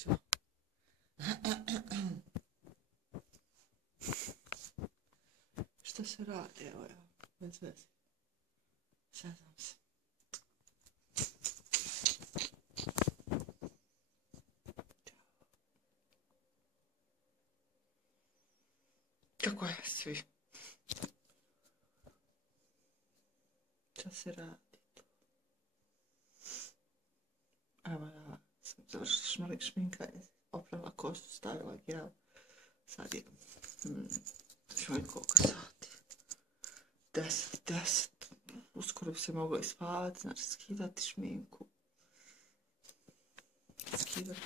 Ću. Šta se radi? Evo ja, bez veze. Sedam se. Kako je svi? Šta se radi? Evo ja sam završila šminkanje, oprala kosu, stavila gel. Sad je, ćemo vidjeti koliko sati. 10. Uskoro bi se moglo i spavati, znači skidati šminku. Skidati.